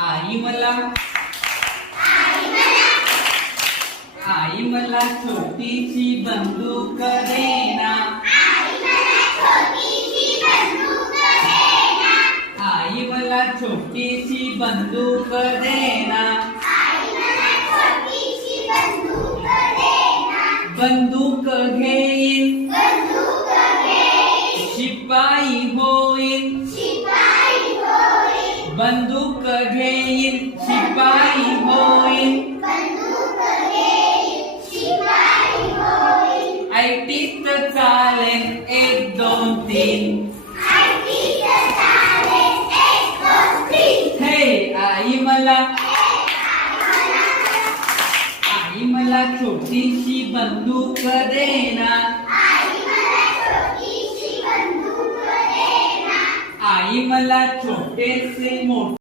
आई मला छोटीशी बंदूक देना. आई मला छोटीशी बंदूक देना. बंदूक घेईन शिपाई होईन. बंदूक घेईन शिपाई होईन. ऐटीत चालेन 1 2 3. हे आई मला छोटीशी बंदूक देना. आई मला छोटेसे मोठे